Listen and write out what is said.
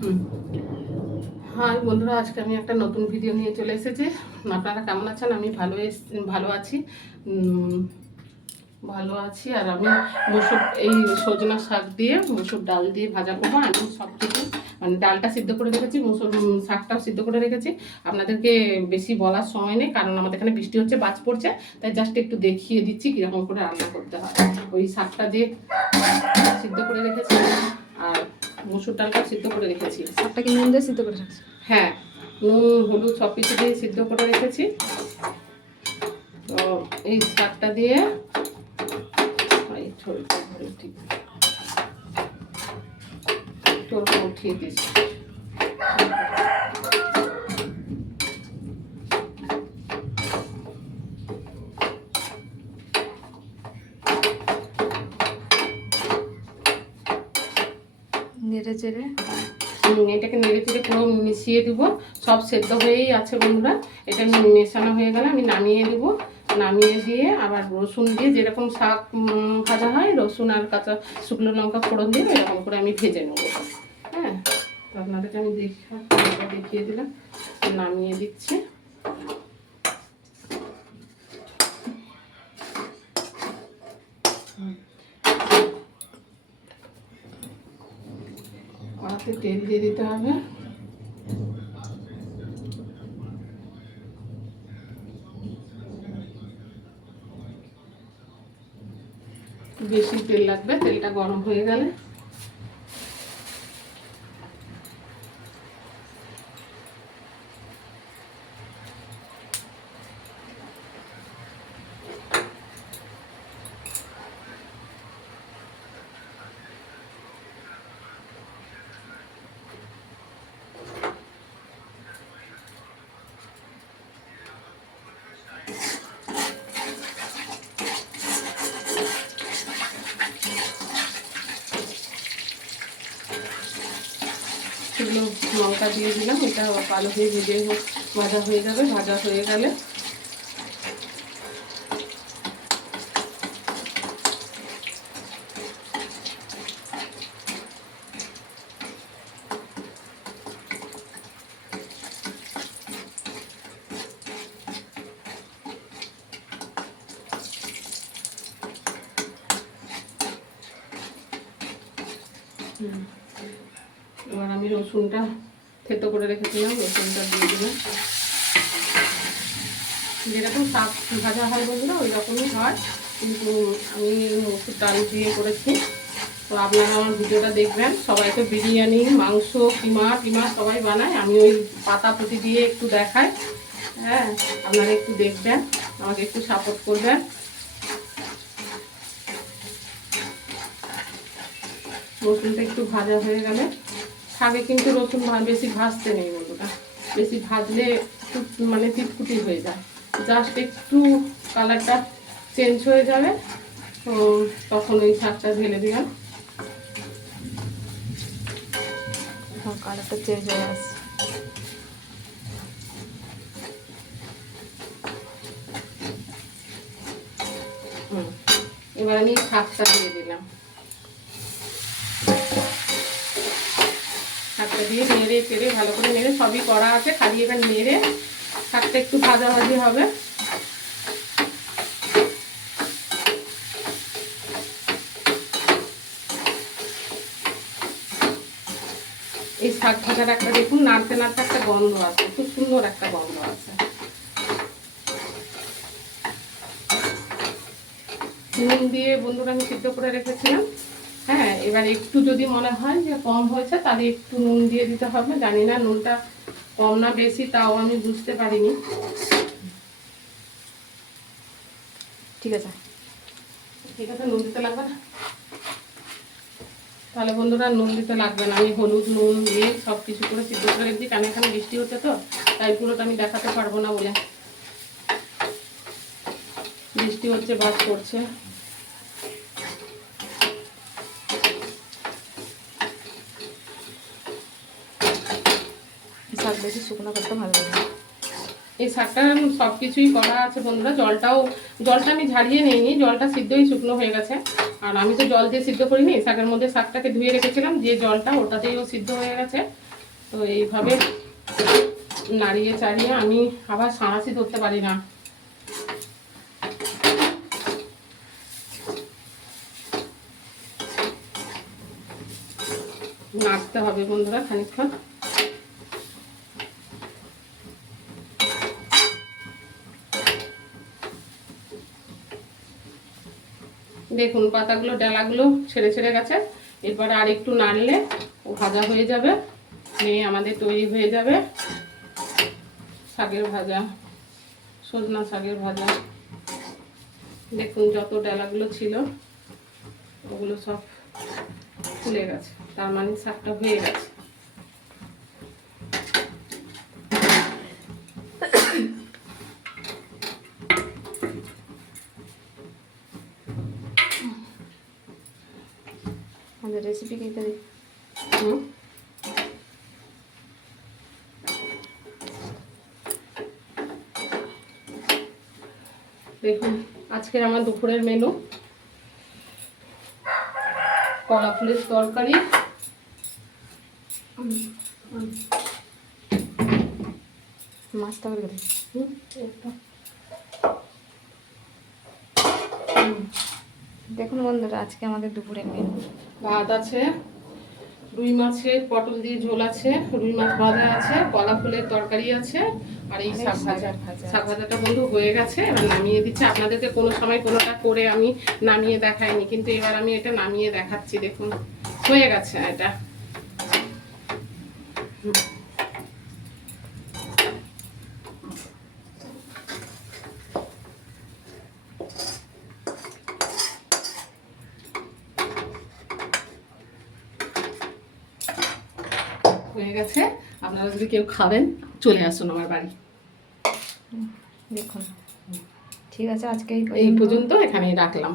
হুম। High বন্ধুরা, আজকে আমি একটা নতুন ভিডিও নিয়ে চলে এসেছি। আপনারা কেমন আছেন? আমি ভালো আছি। উম, ভালো আছি। আর আমি মসুর এই সজনা শাক দিয়ে মসুর ডাল দিয়ে ভাজা করবো। আমি সব কিছু মানে ডালটা সিদ্ধ করে রেখেছি, মসুর শাকটাও সিদ্ধ করে রেখেছি। আপনাদেরকে বেশি বলার সময় নেই, কারণ আমাদের এখানে বৃষ্টি হচ্ছে, বাজ পড়ছে, তাই জাস্ট একটু দেখিয়ে দিচ্ছি কীরকম করে রান্না করতে হয়। ওই শাকটা দিয়ে সিদ্ধ করে রেখেছি, আর মসুর ডালটা সিদ্ধ করে রেখেছি। শাকটা কি নুন দিয়ে সিদ্ধ করে রাখছি? হ্যাঁ, নুন হলুদ সব কিছু দিয়ে সিদ্ধ করে রেখেছি। তো এই শাকটা দিয়ে উঠিয়ে দিচ্ছি। নেড়ে চেড়ে এটাকে নেড়ে চেড়ে পুরো মিশিয়ে দিব। সব সেদ্ধ হয়েই আছে বন্ধুরা। এটা মেশানো হয়ে গেলে আমি নামিয়ে দিব। নামিয়ে দিয়ে আবার রসুন দিয়ে, যেরকম শাক ভাজা হয়, রসুন আর কাঁচা শুকনো লঙ্কা ফোড়ন দিয়ে এরকম করে আমি ভেজে নেব। হ্যাঁ, তো আপনাদেরকে আমি দেখিয়ে দিলাম। নামিয়ে দিচ্ছি। কড়াতে তেল দিয়ে দিতে হবে। বেশি তেল লাগবে। তেলটা গরম হয়ে গেলে শুকনো লঙ্কা দিয়ে দিলাম। এটা কালো হয়ে ভাজা হয়ে যাবে। ভাজা হয়ে গেলে এবার আমি রসুনটা থেতো করে রেখেছিলাম, রসুনটা দিয়ে দিলাম। যেরকম শাক ভাজা হয় বন্ধুরা, ওই রকমই হয়, কিন্তু আমি মসুর ডাল দিয়ে করেছি। তো আপনারা আমার ভিডিওটা দেখবেন। সবাই তো বিরিয়ানি, মাংস, কিমা সবাই বানায়, আমি ওই পাতা পুঁতি দিয়ে একটু দেখাই। হ্যাঁ, আপনারা একটু দেখবেন, আমাকে একটু সাপোর্ট করবেন। রসুনটা একটু ভাজা হয়ে গেলে, শাকে কিন্তু রসুন বেশি ভাজতে নেই বন্ধুরা। বেশি ভাজলে মানে তিতকুটি হয়ে যায়। জাস্ট একটু কালারটা চেঞ্জ হয়ে যাবে, তো তখন ওই শাকটা ঢেলে দিলাম। কালারটা চেঞ্জ হয়ে আসছে। এবার আমি শাকটা দিয়ে দিলাম। শাকটা দিয়ে নেড়ে চেড়ে ভালো করে নেড়ে, সবই করা আছে, খালি এবার নেড়ে শাকটা একটু ভাজাভাজি হবে। এই শাক ভাজার একটা দেখুন, নাড়তে নাড়তে একটা গন্ধ আছে, খুব সুন্দর একটা গন্ধ আছে। নুন দিয়ে বন্ধুরা আমি সিদ্ধ করে রেখেছিলাম। হ্যাঁ, এবার একটু যদি মনে হয় যে কম হয়েছে, তাহলে একটু নুন দিয়ে দিতে হবে। জানি না নুনটা কম না বেশি, তাও আমি বুঝতে পারিনি। ঠিক আছে, ঠিক আছে, নুন দিতে লাগবে না। তাহলে বন্ধুরা নুন দিতে লাগবে না। আমি হলুদ নুন দিয়ে সব কিছু করে সিদ্ধ করে রেখেছি, কারণ এখানে বৃষ্টি হচ্ছে, তো তাই পুরোটা আমি দেখাতে পারবো না বলে। বৃষ্টি হচ্ছে, বাজ পড়ছে। শাক বেশি শুকনো করতে ভালো লাগে। এই শাকটা সব কিছুই করা আছে বন্ধুরা। জলটা আমি ঝাড়িয়ে নিইনি, জলটা সিদ্ধই শুকনো হয়ে গেছে। আর আমি তো জল দিয়ে সিদ্ধ করিনি, শাকের মধ্যে শাকটাকে ধুয়ে রেখেছিলাম, যে জলটা ওটাতেই ও সিদ্ধ হয়ে গেছে। তো এইভাবে নাড়িয়ে চাড়িয়ে, আমি আবার সাঁড়াশি ধরতে পারি না, নাড়তে হবে বন্ধুরা খানিকক্ষণ। দেখুন পাতাগুলো ডালাগুলো ছেড়ে ছেড়ে গেছে। এরপরে আর একটু নাড়লে ও ভাজা হয়ে যাবে, নিয়ে আমাদের তৈরি হয়ে যাবে শাকের ভাজা, সজনা শাকের ভাজা। দেখুন যত ডালাগুলো ছিল ওগুলো সব ফুলে গেছে, তার মানে শাকটা হয়ে গেছে। আমাদের রেসিপি কি তাই? হুম, দেখুন আজকের আমার দুপুরের মেনু কলা ফুলের তরকারি, মাছটা করে দিই। দেখুন বন্ধুরা, আজকে আমাদের দুপুরের মেনু ভাত আছে, রুই মাছের পটল দিয়ে ঝোল আছে, রুই মাছ ভাজা আছে, কলা ফুলের তরকারি আছে, আর এই শাক ভাজা। শাক ভাজাটা বন্ধু হয়ে গেছে, এবার নামিয়ে দিচ্ছে। আপনাদেরকে কোনো সময় কোনোটা করে আমি নামিয়ে দেখাইনি, কিন্তু এবার আমি এটা নামিয়ে দেখাচ্ছি। দেখুন হয়ে গেছে এটা। হয়ে গেছে। আপনারা যদি কেউ খাবেন চলে আসুন আমার বাড়ি। দেখুন, ঠিক আছে, আজকে এই পর্যন্ত এখানেই রাখলাম।